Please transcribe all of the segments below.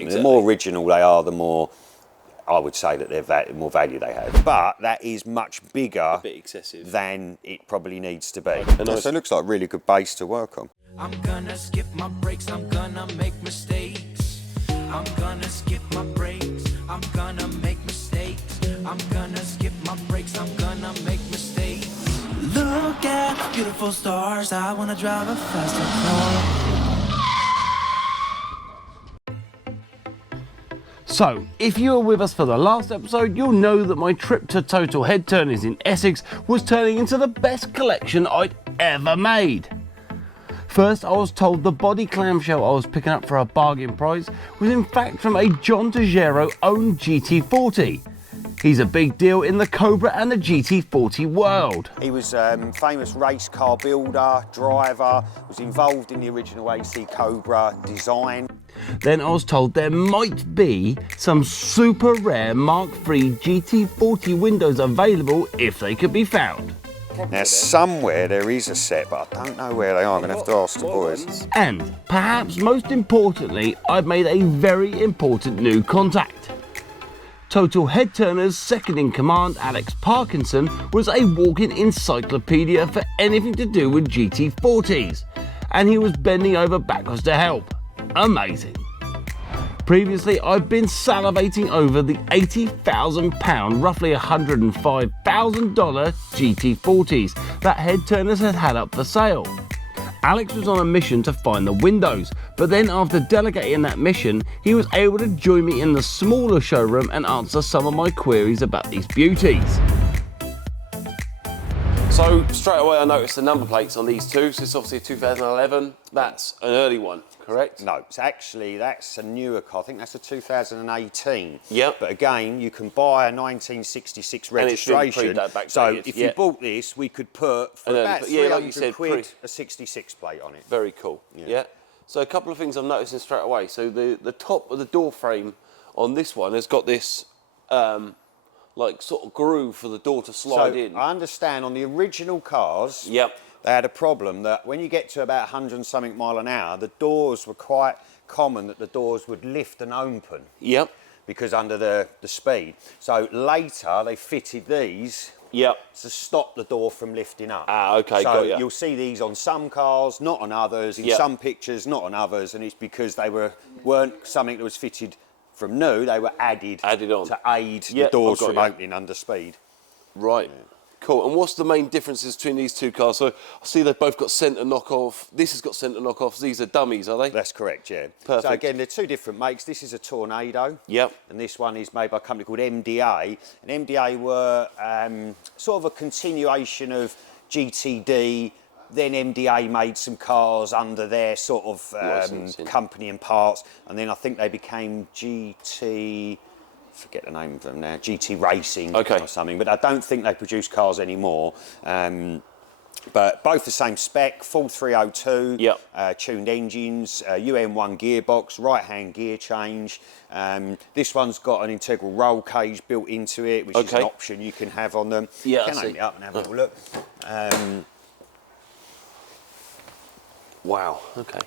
Exactly. The more original they are, the more I would say that they're more value they have. But that is much bigger, a bit excessive, than it probably needs to be. Nice. So it looks like a really good base to work on. I'm gonna skip my breaks, I'm gonna make mistakes. I'm gonna skip my breaks, I'm gonna make mistakes. I'm gonna skip my breaks, I'm gonna make mistakes. Look at beautiful stars, I wanna drive a faster car. So, if you were with us for the last episode, you'll know that my trip to Total Headturners in Essex was turning into the best collection I'd ever made. First, I was told the body clamshell I was picking up for a bargain price was in fact from a John Tejero owned GT40. He's a big deal in the Cobra and the GT40 world. He was famous race car builder, driver, was involved in the original AC Cobra design. Then I was told there might be some super rare Mark III GT40 windows available if they could be found. Now somewhere there is a set, but I don't know where they are. I'm going to have to ask the boys. And perhaps most importantly, I've made a very important new contact. Total Headturners' second in command, Alex Parkinson, was a walking encyclopedia for anything to do with GT40s, and he was bending over backwards to help. Amazing. Previously, I've been salivating over the £80,000, roughly $105,000 GT40s that Headturners had up for sale. Alex was on a mission to find the windows, but then after delegating that mission, he was able to join me in the smaller showroom and answer some of my queries about these beauties. So straight away I noticed the number plates on these two, so it's obviously a 2011, that's an early one, correct? No, it's actually, that's a newer car, I think that's a 2018. Yep. But again, you can buy a 1966 registration, so if you bought this, we could put, for about 300 quid, a 66 plate on it. Very cool, yeah. So a couple of things I'm noticing straight away. So the top of the door frame on this one has got this like sort of groove for the door to slide in. I understand on the original cars, yep, they had a problem that when you get to about 100 and something mile an hour, the doors were quite common that the doors would lift and open. Yep. Because under the speed. So later they fitted these to stop the door from lifting up. Ah, okay, so got you. You'll see these on some cars, not on others, in some pictures, not on others, and it's because they weren't something that was fitted from new, they were added on to aid the doors from opening under speed. Right. Yeah. Cool. And what's the main differences between these two cars? So I see they've both got centre knockoff. This has got centre knockoffs. These are dummies, are they? That's correct, yeah. Perfect. So again, they're two different makes. This is a Tornado. Yep. And this one is made by a company called MDA. And MDA were sort of a continuation of GTD. Then MDA made some cars under their sort of company and parts, and then I think they became GT, forget the name of them now, GT Racing or something, but I don't think they produce cars anymore. But both the same spec, full 302, tuned engines, UM1 gearbox, right-hand gear change. This one's got an integral roll cage built into it, which is an option you can have on them. Yeah, you can open it up and have a little look. Wow, okay.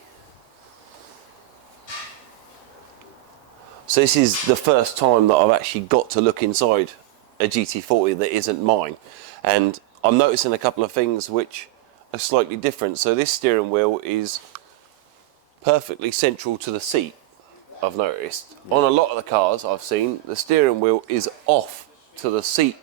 So this is the first time that I've actually got to look inside a GT40 that isn't mine. And I'm noticing a couple of things which are slightly different. So this steering wheel is perfectly central to the seat, I've noticed. On a lot of the cars I've seen, the steering wheel is off to the seat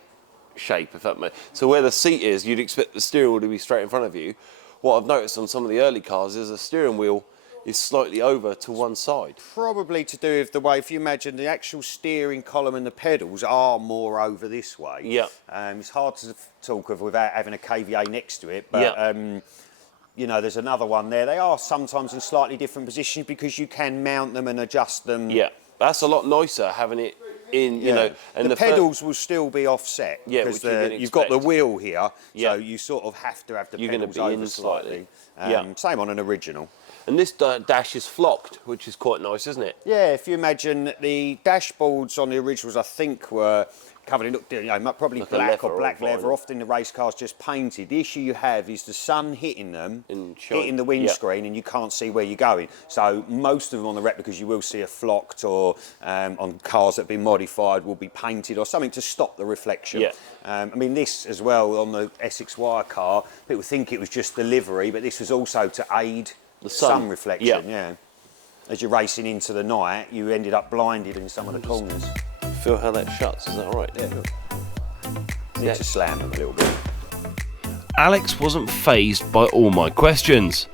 shape, if that makes sense. So where the seat is, you'd expect the steering wheel to be straight in front of you. What I've noticed on some of the early cars is the steering wheel is slightly over to one side. Probably to do with the way, if you imagine the actual steering column and the pedals are more over this way. Yeah. It's hard to talk of without having a KVA next to it, but you know, there's another one there. They are sometimes in slightly different positions because you can mount them and adjust them. Yeah, that's a lot nicer having it in, you know. And the pedals will still be offset because you've got the wheel here, so you sort of have to have the pedals over slightly. Same on an original. And this dash is flocked, which is quite nice, isn't it? Yeah, if you imagine the dashboards on the originals, I think were covered in, you know, probably Like black or leather black or leather. vinyl. Often the race cars just painted. The issue you have is the sun hitting them, And shine. hitting the windscreen, and you can't see where you're going. So most of them on the replicas you will see are flocked, or on cars that have been modified will be painted or something to stop the reflection. Yeah. I mean, this as well on the SXY car, people think it was just the livery, but this was also to aid The sun. reflection. Yeah. As you're racing into the night, you ended up blinded in some of the corners. Feel how that shuts, is that all right? Yeah, look. Need to slam them a little bit. Alex wasn't fazed by all my questions.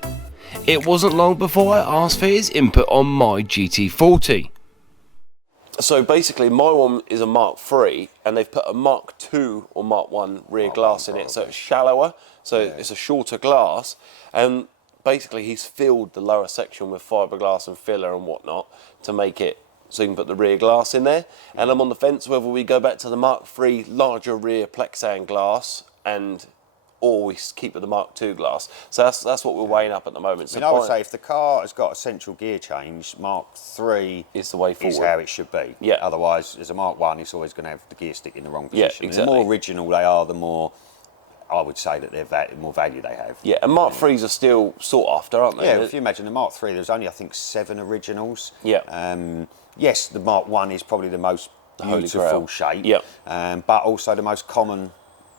It wasn't long before I asked for his input on my GT40. So basically, my one is a Mark III, and they've put a Mark II or Mark I rear glass in it, so it's shallower, so it's a shorter glass, and basically he's filled the lower section with fiberglass and filler and whatnot to make it so you can put the rear glass in there. And I'm on the fence whether we go back to the Mark III larger rear Plexan glass or we keep with the Mark II glass. So that's what we're weighing up at the moment. So I would say if the car has got a central gear change, Mark III is the way forward. is how it should be. Yeah. Otherwise, as a Mark I, it's always going to have the gear stick in the wrong Yeah, position. exactly. The more original they are, the more, I would say that they're more value they have. Yeah, and Mark IIIs are still sought after, aren't they? Yeah, if you imagine the Mark III, there's only, I think, 7 originals. Yeah. Yes, the Mark I is probably the most Holy beautiful Grail. shape. Yeah. But also the most common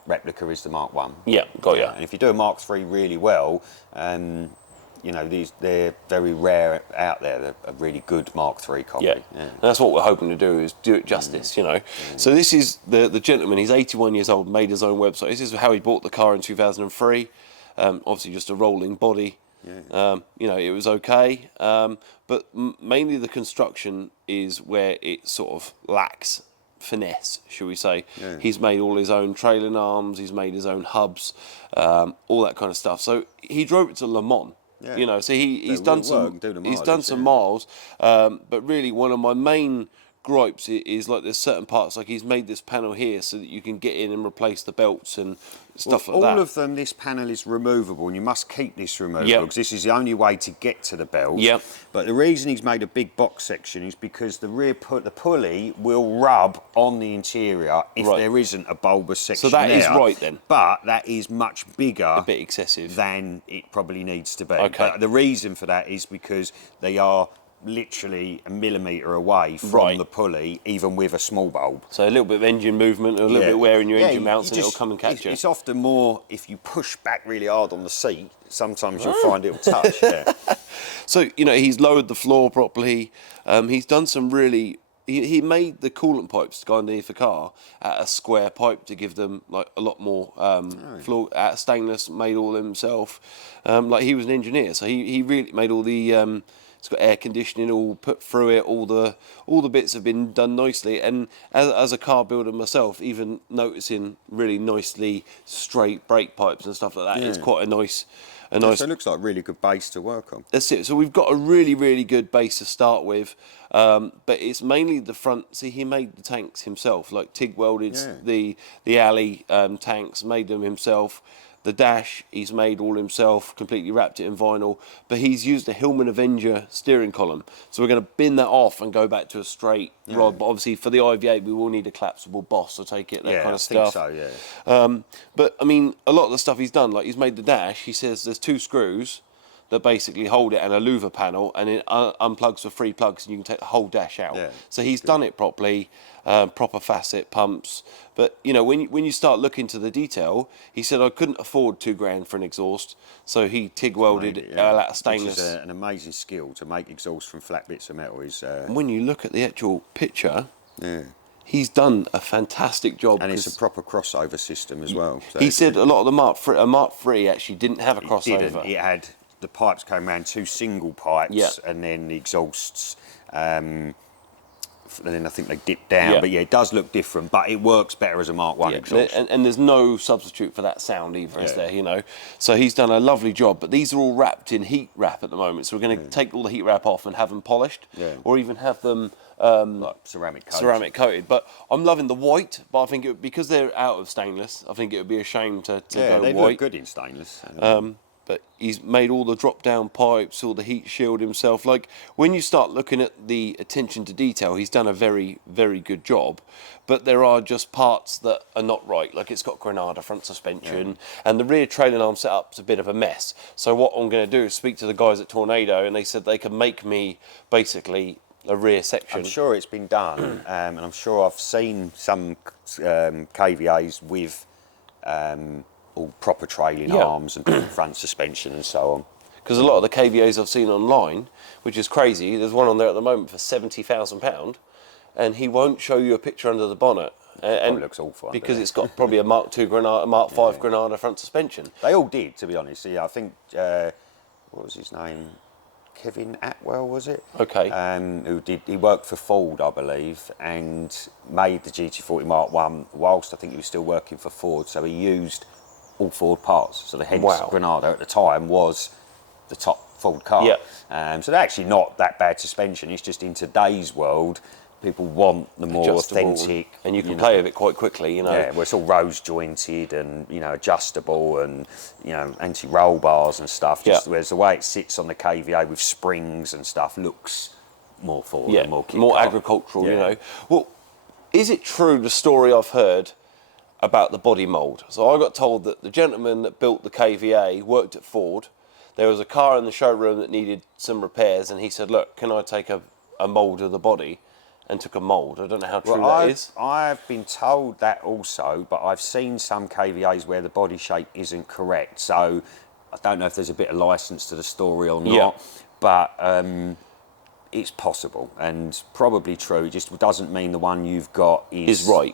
replica is the Mark I. Yeah, got ya. And if you do a Mark III really well, you know, they're very rare out there. They're a really good Mark III copy. Yeah. And that's what we're hoping to do, is do it justice, you know. So this is the gentleman, he's 81 years old, made his own website. This is how he bought the car in 2003. Obviously just a rolling body. Yeah. You know, it was okay. But mainly the construction is where it sort of lacks finesse, shall we say. Yeah. He's made all his own trailing arms, he's made his own hubs, all that kind of stuff. So he drove it to Le Mans. Yeah. You know, so he's done some miles, but really one of my main gripes is like there's certain parts, like he's made this panel here so that you can get in and replace the belts and stuff like that. All of them, this panel is removable, and you must keep this removable because this is the only way to get to the belt. Yep. But the reason he's made a big box section is because the the pulley will rub on the interior if there isn't a bulbous section. So that is right then. But that is much bigger, a bit excessive, than it probably needs to be. Okay. But the reason for that is because they are literally a millimetre away from the pulley, even with a small bulb. So a little bit of engine movement, a little bit of wear in your engine mounts, and it'll come and catch you. It's often more, if you push back really hard on the seat, sometimes you'll find it'll touch. Yeah. So, you know, he's lowered the floor properly. He's done some really... He made the coolant pipes to go underneath the car at a square pipe to give them like a lot more floor. At stainless, made all himself. Like he was an engineer, so he really made all the... It's got air conditioning all put through it. All the bits have been done nicely. And as a car builder myself, even noticing really nicely straight brake pipes and stuff like that, it's quite a nice. So it looks like a really good base to work on. That's it. So we've got a really, really good base to start with, but it's mainly the front. See, he made the tanks himself, like TIG welded the alley tanks, made them himself. The dash, he's made all himself, completely wrapped it in vinyl, but he's used a Hillman Avenger steering column. So we're going to bin that off and go back to a straight rod. But obviously for the IV8, we will need a collapsible boss, I take it, that kind of stuff. I think so, yeah. But, I mean, a lot of the stuff he's done, like he's made the dash, he says there's 2 screws that basically hold it and a louver panel, and it unplugs for 3 plugs and you can take the whole dash out. Yeah, so he's done it properly, proper facet pumps. But, you know, when you start looking to the detail, he said I couldn't afford $2,000 for an exhaust, so he TIG welded out of stainless. Which is an amazing skill to make exhaust from flat bits of metal. And when you look at the actual picture, he's done a fantastic job. And it's a proper crossover system as well. So he said a lot of the Mark III actually didn't have a crossover. It had... The pipes came around 2 single pipes, and then the exhausts, and then I think they dipped down. But it does look different, but it works better as a Mark I exhaust. And there's no substitute for that sound either, is there? You know, so he's done a lovely job. But these are all wrapped in heat wrap at the moment, so we're going to take all the heat wrap off and have them polished, or even have them like ceramic coated. But I'm loving the white. But I think because they're out of stainless, I think it would be a shame to go white. They look good in stainless. but he's made all the drop-down pipes, all the heat shield himself. Like, when you start looking at the attention to detail, he's done a very, very good job. But there are just parts that are not right. Like, it's got Granada front suspension, and the rear trailing arm setup's a bit of a mess. So what I'm going to do is speak to the guys at Tornado, and they said they can make me basically a rear section. I'm sure it's been done, and I'm sure I've seen some KVAs with all proper trailing arms and front suspension and so on. Because a lot of the KVAs I've seen online, which is crazy, there's one on there at the moment for £70,000, and he won't show you a picture under the bonnet. And it looks awful because it's got probably a Mark II Granada, Mark V Granada front suspension. They all did, to be honest. Yeah, I think what was his name? Kevin Atwell, was it? Okay. He worked for Ford, I believe, and made the GT40 Mark I whilst I think he was still working for Ford. So he used all Ford parts. So the hence Granada at the time was the top Ford car. Yeah. So they're actually not that bad suspension. It's just in today's world, people want the more authentic, and you can play with it quite quickly, you know. Yeah, where it's all rose jointed and adjustable and anti-roll bars and stuff. Whereas the way it sits on the KVA with springs and stuff looks more Ford, and more agricultural, you know. Well, is it true the story I've heard about the body mould? So I got told that the gentleman that built the KVA worked at Ford. There was a car in the showroom that needed some repairs, and he said, "Look, can I take a mould of the body?" And took a mould. I don't know how true that is. I've been told that also, but I've seen some KVAs where the body shape isn't correct. So I don't know if there's a bit of license to the story or not, but it's possible and probably true. It just doesn't mean the one you've got is right.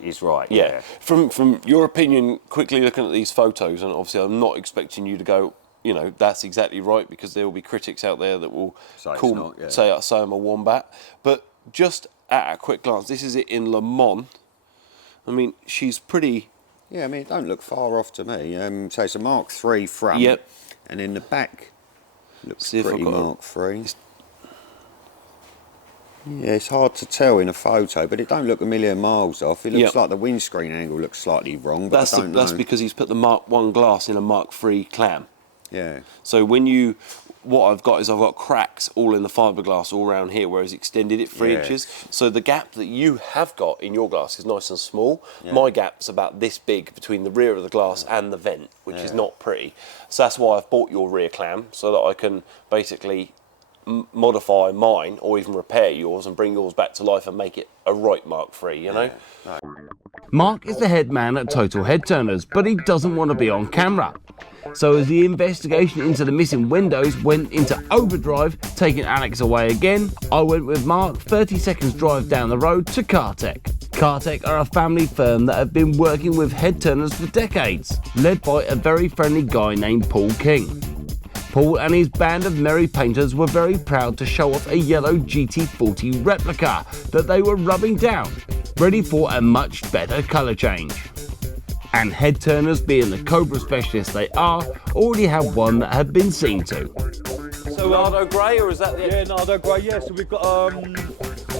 Yeah. From your opinion, quickly looking at these photos, and obviously I'm not expecting you to go, that's exactly right, because there will be critics out there that will say I'm a wombat. But just at a quick glance, this is it in Le Mans. I mean, she's pretty... Yeah, I mean, it don't look far off to me. So it's a Mark III front, and in the back looks pretty Mark III. Yeah, it's hard to tell in a photo, but it don't look a million miles off. It looks like the windscreen angle looks slightly wrong, but I don't know. That's because he's put the Mark I glass in a Mark III clam. Yeah. So what I've got cracks all in the fiberglass all around here, whereas extended it 3 inches. So the gap that you have got in your glass is nice and small. Yeah. My gap's about this big between the rear of the glass and the vent, which is not pretty. So that's why I've bought your rear clam, so that I can basically modify mine or even repair yours and bring yours back to life and make it a right Mark III, you know? No. Mark is the head man at Total Headturners, but he doesn't want to be on camera. So as the investigation into the missing windows went into overdrive, taking Alex away again, I went with Mark 30 seconds drive down the road to Kartech. Kartech are a family firm that have been working with head turners for decades, led by a very friendly guy named Paul King. Paul and his band of merry painters were very proud to show off a yellow GT40 replica that they were rubbing down, ready for a much better colour change. And head turners, being the Cobra specialists they are, already have one that had been seen to. So Nardo Grey, or is that the... Yeah, Nardo Grey, yeah. So we've got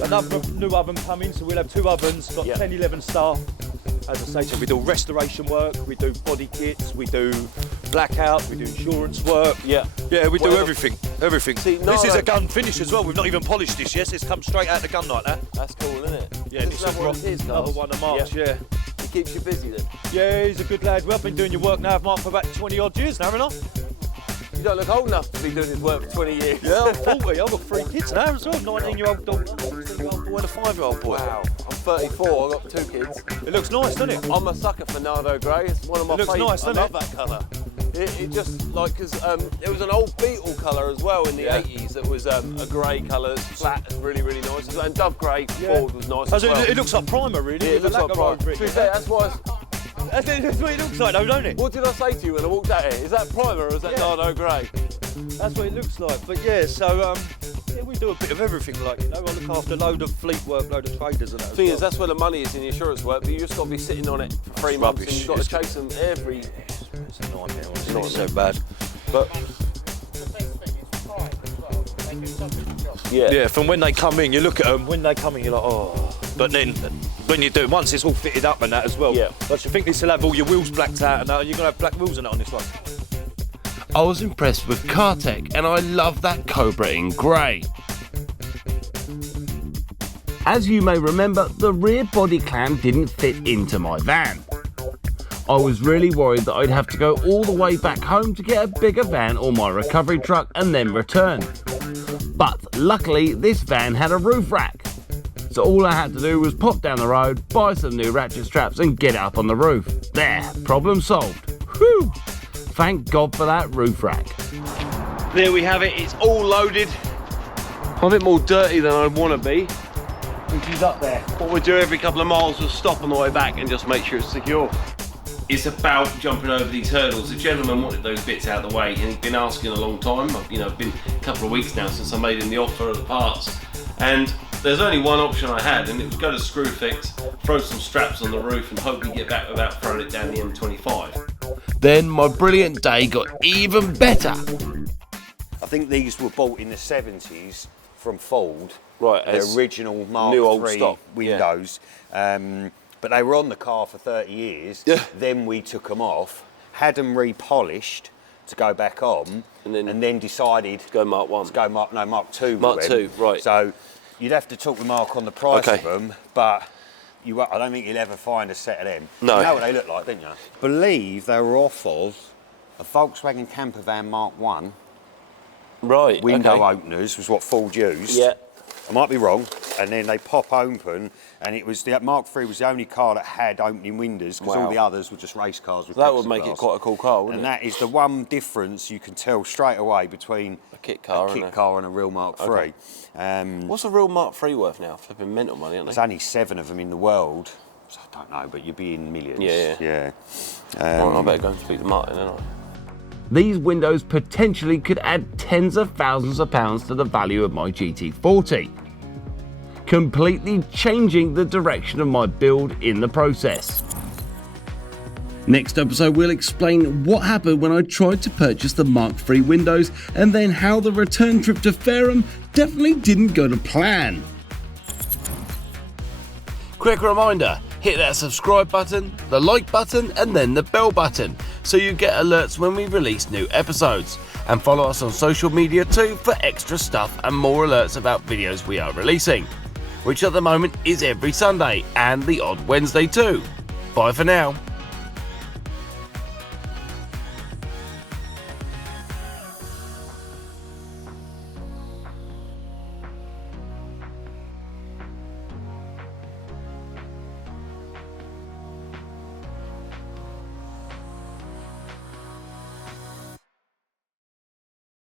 another new oven coming, so we'll have 2 ovens, got 10, 11 staff. As I say, so we do restoration work, we do body kits, we do blackout, we do insurance work. Yeah, we do everything. See, this is a gun finish as well. We've not even polished this yet. It's come straight out the gun like that. That's cool, isn't it? Yeah, this is another one of Mark's. Yeah. He keeps you busy then. Yeah, he's a good lad. We've been doing your work now, Mark, for about 20 odd years now, haven't I? You don't look old enough to be doing his work for 20 years. Yeah, I'm 40. I've got 3 kids now as well. 19-year-old dog, 16-year-old boy and a 5-year-old boy. Wow. I'm 34. I've got 2 kids. It looks nice, doesn't it? I'm a sucker for Nardo Grey. It's one of my favourites. It looks nice, doesn't I love that colour. It just, like, because it was an old Beetle colour as well in the 80s that was a grey colour, flat and really, really nice. And Dove Grey Ford was nice as well. It looks like primer, really. Yeah, it looks like primer. That's why That's what it looks like, though, don't it? What did I say to you when I walked out here? Is that primer or is that Nardo Grey? That's what it looks like. But yeah, so we do a bit of everything, like, I look after a load of fleet work, load of traders and that. The thing is, that's where the money is in the insurance work, but you just got to be sitting on it for 3 months and you've got to chase them every... It's a nightmare, it's not so bad. But... Yeah, from when they come in, you look at them, when they come in, you're like, oh. But then, when you do it once, it's all fitted up and that as well. Yeah. But you think this will have all your wheels blacked out and that, you're going to have black wheels in it on this one. I was impressed with car tech, and I love that Cobra in grey. As you may remember, the rear body clamp didn't fit into my van. I was really worried that I'd have to go all the way back home to get a bigger van or my recovery truck and then return. But luckily this van had a roof rack. So all I had to do was pop down the road, buy some new ratchet straps and get it up on the roof. There, problem solved. Whew! Thank God for that roof rack. There we have it, it's all loaded. I'm a bit more dirty than I want to be. She's up there. What we do every couple of miles is stop on the way back and just make sure it's secure. It's about jumping over these hurdles. The gentleman wanted those bits out of the way and he'd been asking a long time. I've been a couple of weeks now since I made him the offer of the parts. And there's only one option I had, and it was go to Screwfix, throw some straps on the roof and hopefully get back without throwing it down the M25. Then my brilliant day got even better. I think these were bought in the 70s from Ford. Right, the original Mark new old III stock, windows. Yeah. But they were on the car for 30 years. Yeah. Then we took them off, had them repolished to go back on, and then decided to go Mark 1. To go Mark II. Mark II, right. So you'd have to talk with Mark on the price Okay. of them, but I don't think you'll ever find a set of them. No. You know what they look like, don't you? I believe they were off of a Volkswagen camper van Mark I. Right, Window okay. openers was what Ford used. Yeah. I might be wrong, and then they pop open, and it was the Mark III was the only car that had opening windows because all the others were just race cars with That would plexiglass. make it quite a cool car, wouldn't And it? that is the one difference you can tell straight away between A kit car and a real Mark III. Okay. What's a real Mark III worth now? Flipping mental money, aren't There's they? only 7 of them in the world. So I don't know, but you'd be in millions. Yeah. Yeah. Right, I better go and speak to Martin, don't I? These windows potentially could add tens of thousands of pounds to the value of my GT40, completely changing the direction of my build in the process. Next episode we'll explain what happened when I tried to purchase the Mark III windows and then how the return trip to Fareham definitely didn't go to plan. Quick reminder, hit that subscribe button, the like button and then the bell button so you get alerts when we release new episodes. And follow us on social media too for extra stuff and more alerts about videos we are releasing, which at the moment is every Sunday and the odd Wednesday too. Bye for now.